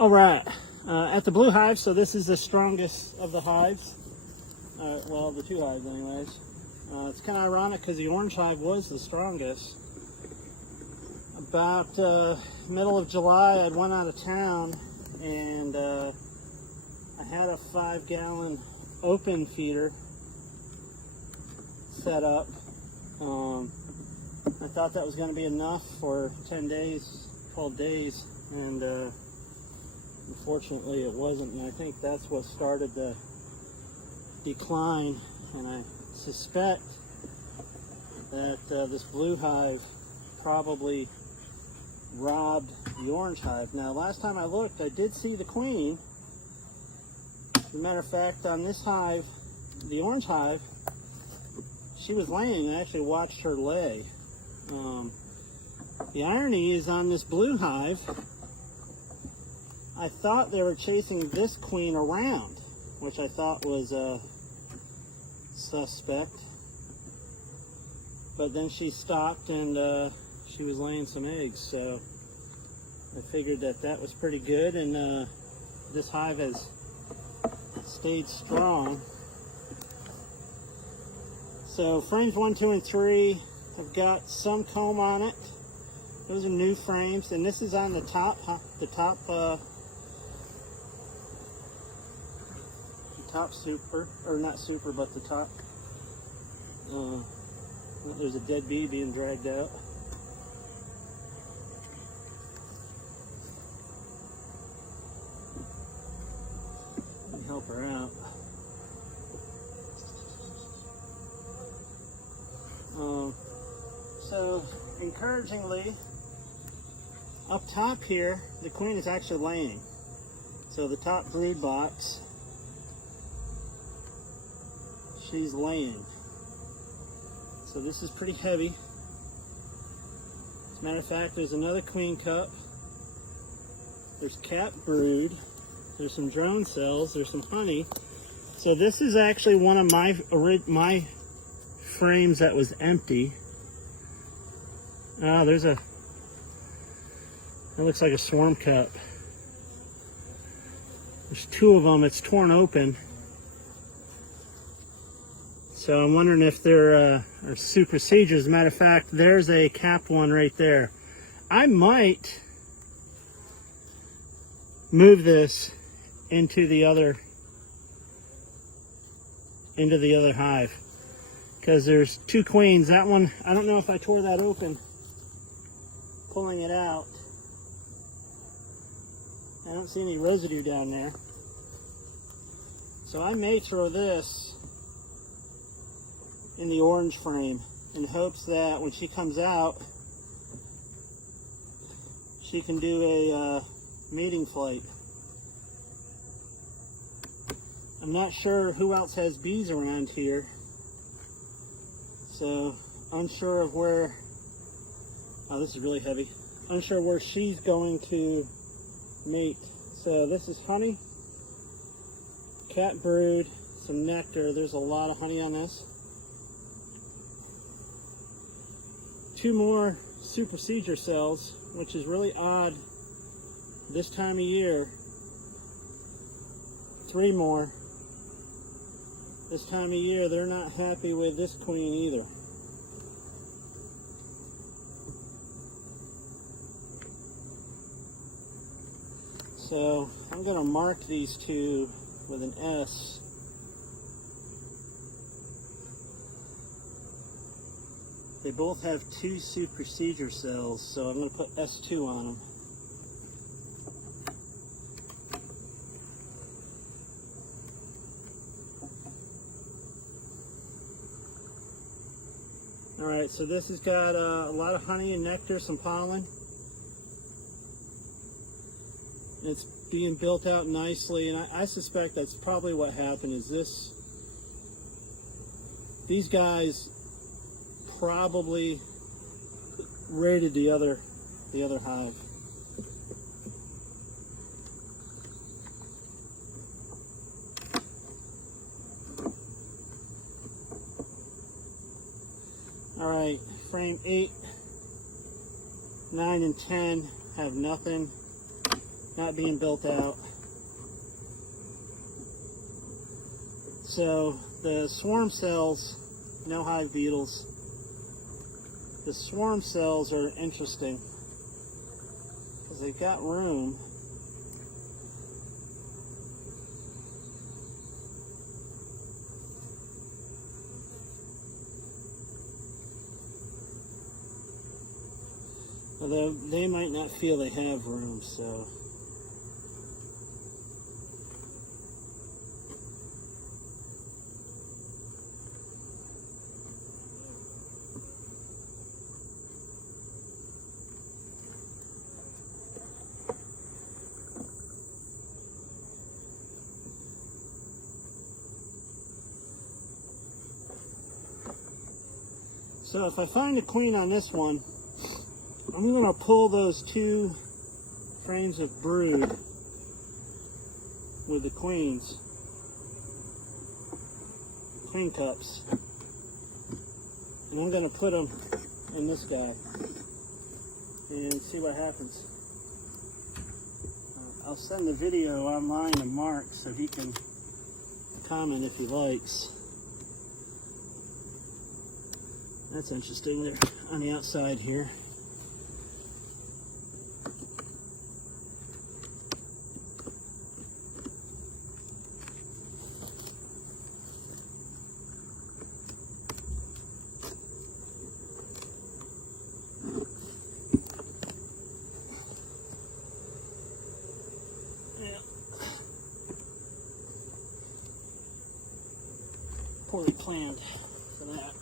All right, at the blue hive, so this is the strongest of the hives. Well, the two hives anyways. It's kind of ironic because the orange hive was the strongest. About middle of July, I went out of town and I had a 5-gallon open feeder set up. I thought that was going to be enough for 10 days, 12 days, and unfortunately it wasn't, and I think that's what started the decline, and I suspect that this blue hive probably robbed the orange hive. Now, last time I looked, I did see the queen. As a matter of fact, on this hive, the orange hive, she was laying. I actually watched her lay. The irony is on this blue hive, I thought they were chasing this queen around, which I thought was suspect. But then she stopped and she was laying some eggs, so I figured that that was pretty good, and this hive has stayed strong. So frames 1, 2, and 3 have got some comb on it. Those are new frames, and this is on the top super, or not super, but the top. There's a dead bee being dragged out. Let me help her out. So encouragingly, up top here, the queen is actually laying. So the top brood box, she's laying. So this is pretty heavy. As a matter of fact, there's another queen cup. There's cat brood. There's some drone cells. There's some honey. So this is actually one of my frames that was empty. Oh, that looks like a swarm cup. There's 2 of them. It's torn open. So I'm wondering if there are supersedures. As a matter of fact, there's a capped one right there. I might move this into the other hive, because there's 2 queens. That one, I don't know if I tore that open pulling it out. I don't see any residue down there. So I may throw this in the orange frame in hopes that when she comes out, she can do a mating flight. I'm not sure who else has bees around here, so unsure of where, oh, this is really heavy, unsure where she's going to mate. So this is honey, cat brood, some nectar. There's a lot of honey on this. 2 more supersedure cells, which is really odd this time of year. 3 more. This time of year, they're not happy with this queen either. So I'm going to mark these 2 with an S. They both have 2 supersedure cells, so I'm going to put S2 on them. Alright, so this has got a lot of honey and nectar, some pollen. It's being built out nicely, and I suspect that's probably what happened. Is these guys probably raided the other hive. All right, frame 8, 9, and 10 have nothing. not being built out. So the swarm cells, no hive beetles. The swarm cells are interesting because they've got room. Although they might not feel they have room, so. So if I find a queen on this one, I'm going to pull those 2 frames of brood with the queen cups, and I'm going to put them in this guy and see what happens. I'll send the video online to Mark so he can comment if he likes. That's interesting. They're on the outside here. Poorly planned for that.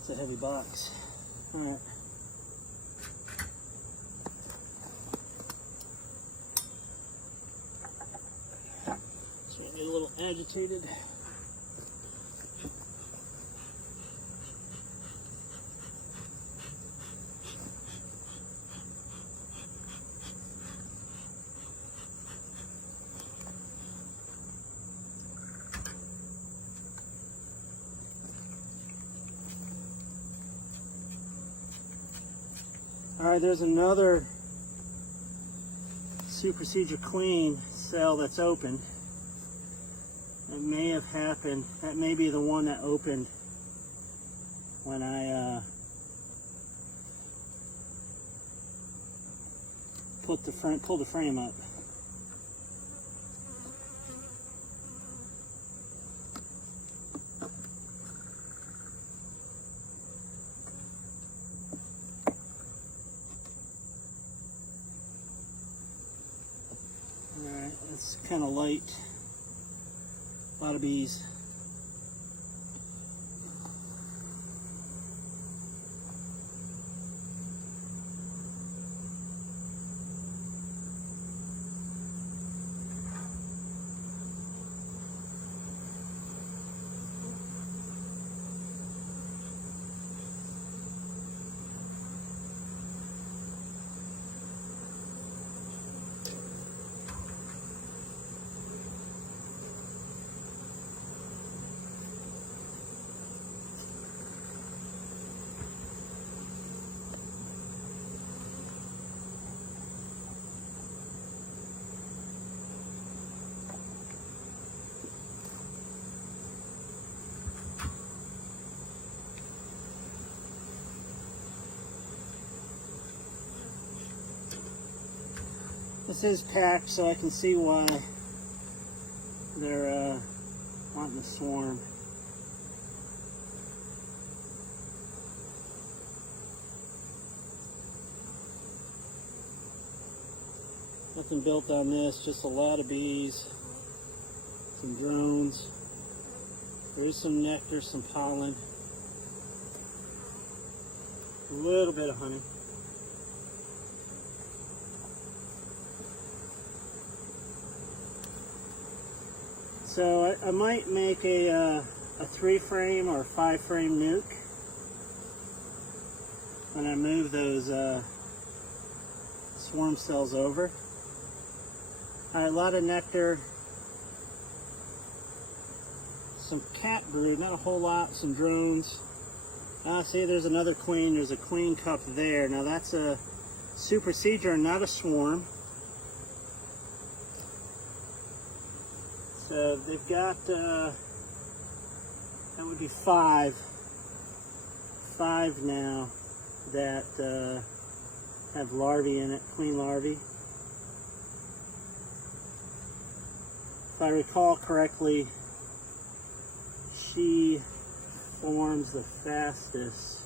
It's a heavy box. All right. A little agitated. All right, there's another supersedure queen cell that's open. It may have happened, that may be the one that opened when I pulled the frame up. Alright, it's kind of light. A lot of bees. This is packed, so I can see why they're wanting to swarm. Nothing built on this, just a lot of bees, some drones. There is some nectar, some pollen, a little bit of honey. So I might make a 3-frame or 5-frame nuke. when I move those swarm cells over. All right, a lot of nectar. Some cat brood, not a whole lot, some drones. See, there's another queen. There's a queen cup there. Now that's a supersedure, not a swarm. So they've got, that would be five now that have larvae in it, queen larvae. If I recall correctly, she forms the fastest.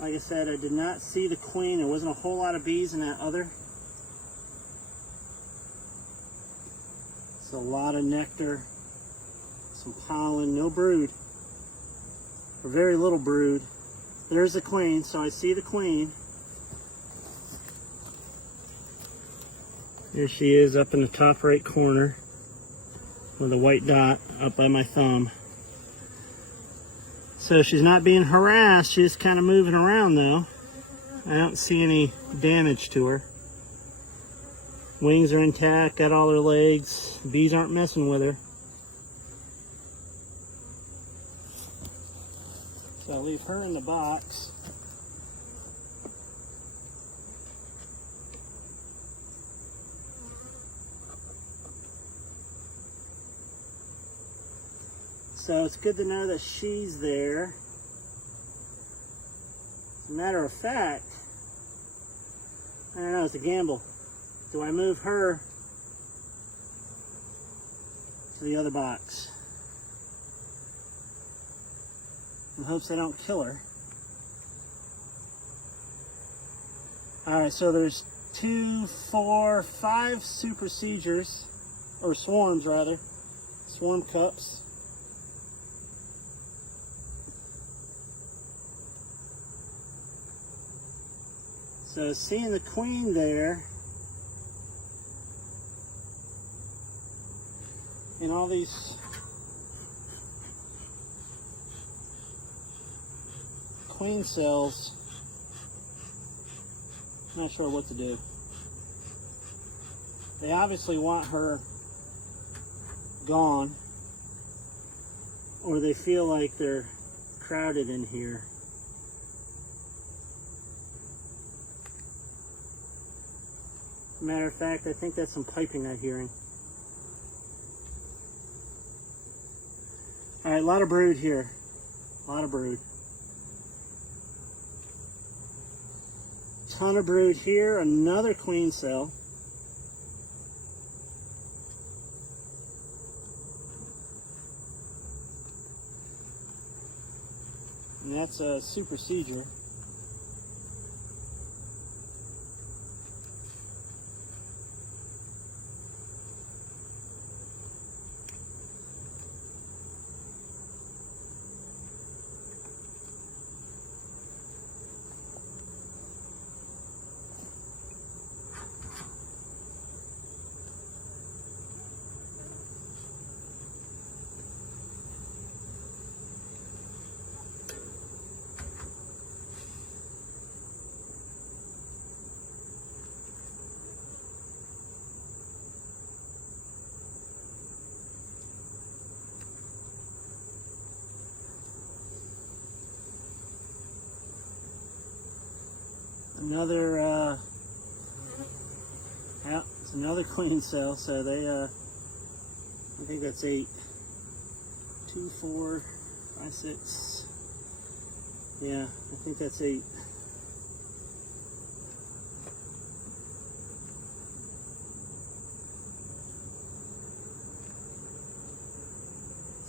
Like I said, I did not see the queen. There wasn't a whole lot of bees in that other. It's a lot of nectar, some pollen, no brood, or very little brood. There's the queen, so I see the queen. There she is up in the top right corner with a white dot up by my thumb. So she's not being harassed, she's kind of moving around though. I don't see any damage to her. Wings are intact, got all her legs. The bees aren't messing with her. So I leave her in the box. So it's good to know that she's there. As a matter of fact, I don't know, it's a gamble. Do I move her to the other box in hopes I don't kill her? Alright, so there's 2, 4, 5 supersedures, or swarms rather, swarm cups. So seeing the queen there, and all these queen cells, I'm not sure what to do. They obviously want her gone, or they feel like they're crowded in here. Matter of fact, I think that's some piping I'm hearing. Alright, a lot of brood here. A lot of brood. Ton of brood here. Another queen cell. And that's a supersedure. Another, yeah, it's another queen cell, so they, I think that's 8. 2, 4, 5, 6. Yeah, I think that's 8.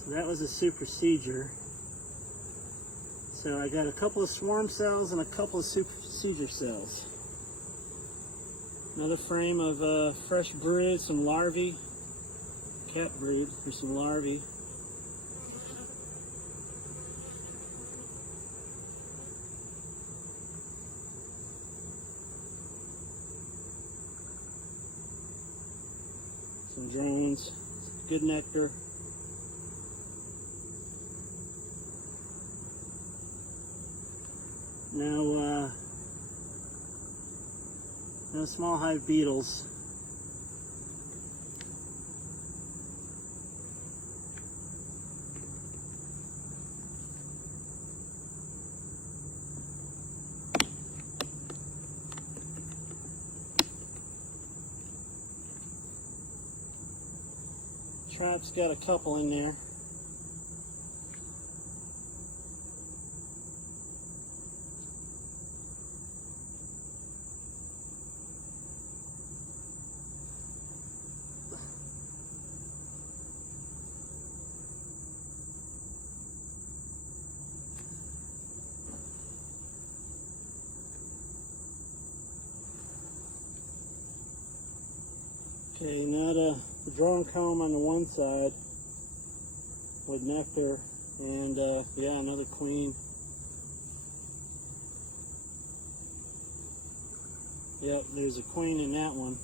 So that was a supersedure. So I got a couple of swarm cells and a couple of supersedure cells. Another frame of fresh brood, some larvae, cat brood, or some larvae. Some drones, good nectar. No small hive beetles. Trap's got a couple in there. Okay, now the drone comb on the one side with nectar, and yeah, another queen. Yep, there's a queen in that one.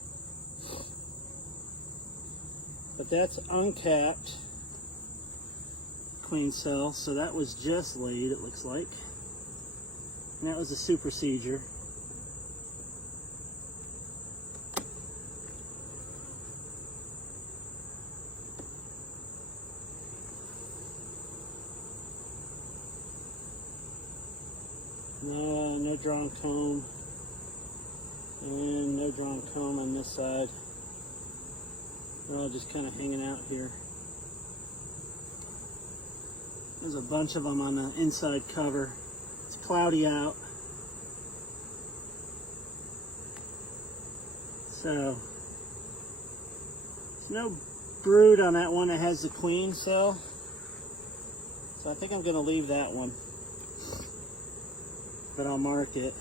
But that's uncapped queen cell, so that was just laid, it looks like. And that was a supersedure. No drawn comb, and no drawn comb on this side. They're all just kind of hanging out here. There's a bunch of them on the inside cover. It's cloudy out, so there's no brood on that one that has the queen cell. So I think I'm going to leave that one, but I'll mark it.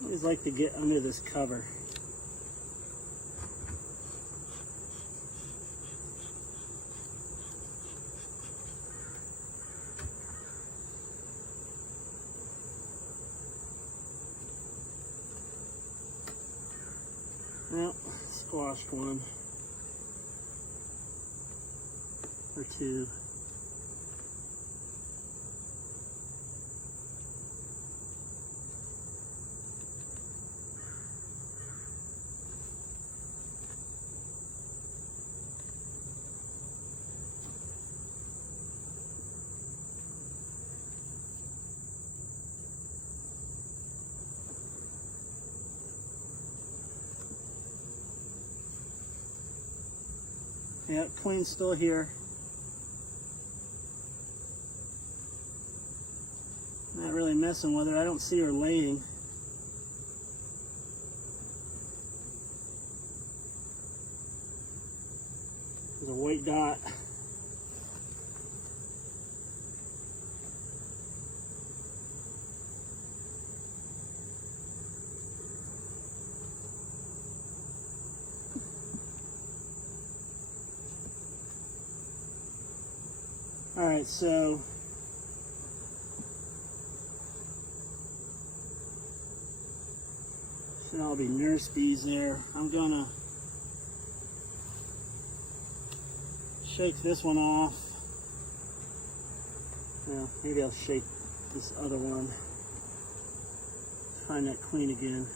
I always like to get under this cover. Well, squashed one or two. Yeah, queen's still here. Not really messing with her. I don't see her laying. There's a white dot. All right, so should all be nurse bees there. I'm gonna shake this one off. Well, maybe I'll shake this other one. Find that queen again.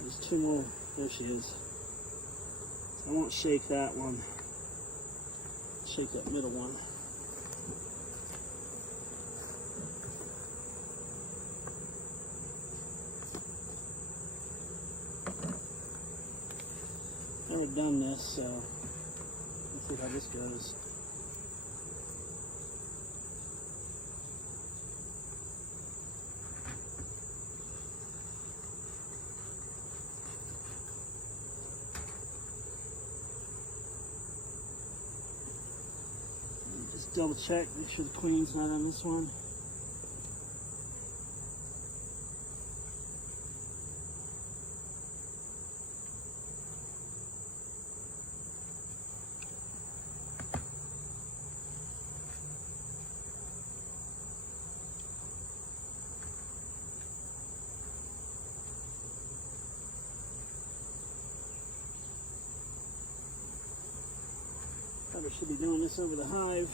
There's two more. There she is. So I won't shake that one. Shake that middle one. Never done this, so let's see how this goes. double check, make sure the queen's not on this one. Probably should be doing this over the hive.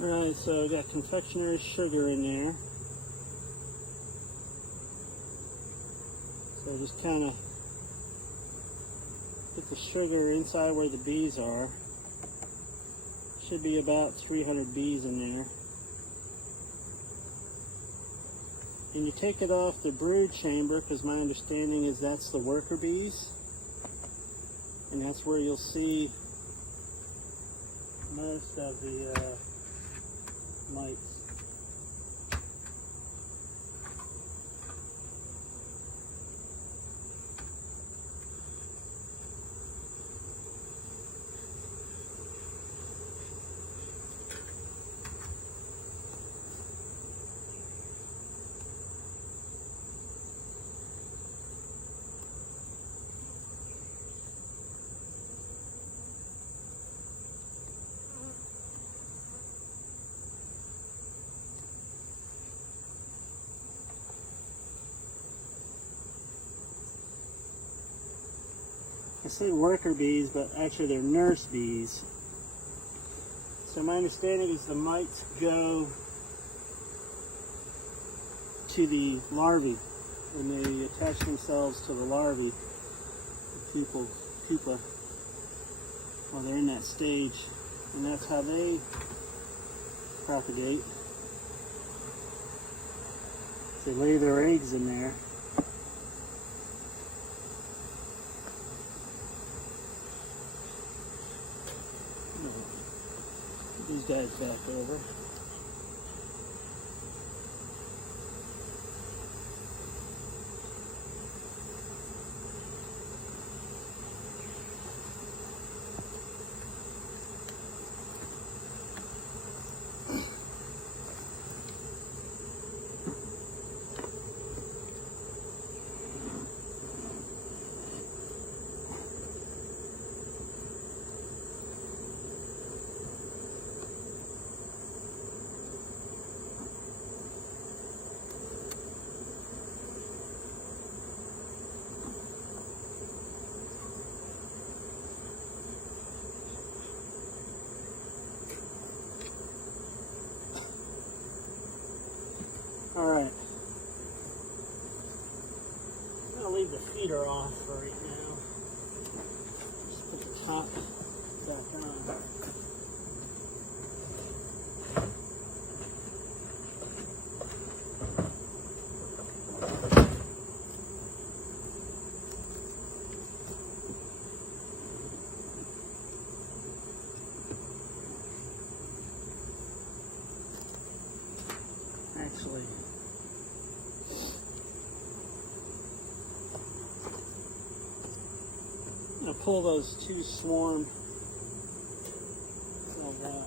Alright, so I got confectioner's sugar in there. So just kind of put the sugar inside where the bees are. Should be about 300 bees in there. And you take it off the brood chamber, because my understanding is that's the worker bees. And that's where you'll see most of the mites. I say worker bees, but actually they're nurse bees. So my understanding is the mites go to the larvae, and they attach themselves to the larvae, the pupa, while they're in that stage, and that's how they propagate. They lay their eggs in there. These guys back over. Alright, I'm going to leave the feeder off for right now. Just put the top back on. Actually, I'm going to pull those two swarm of that.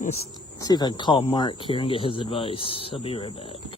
Let's see if I can call Mark here and get his advice. I'll be right back.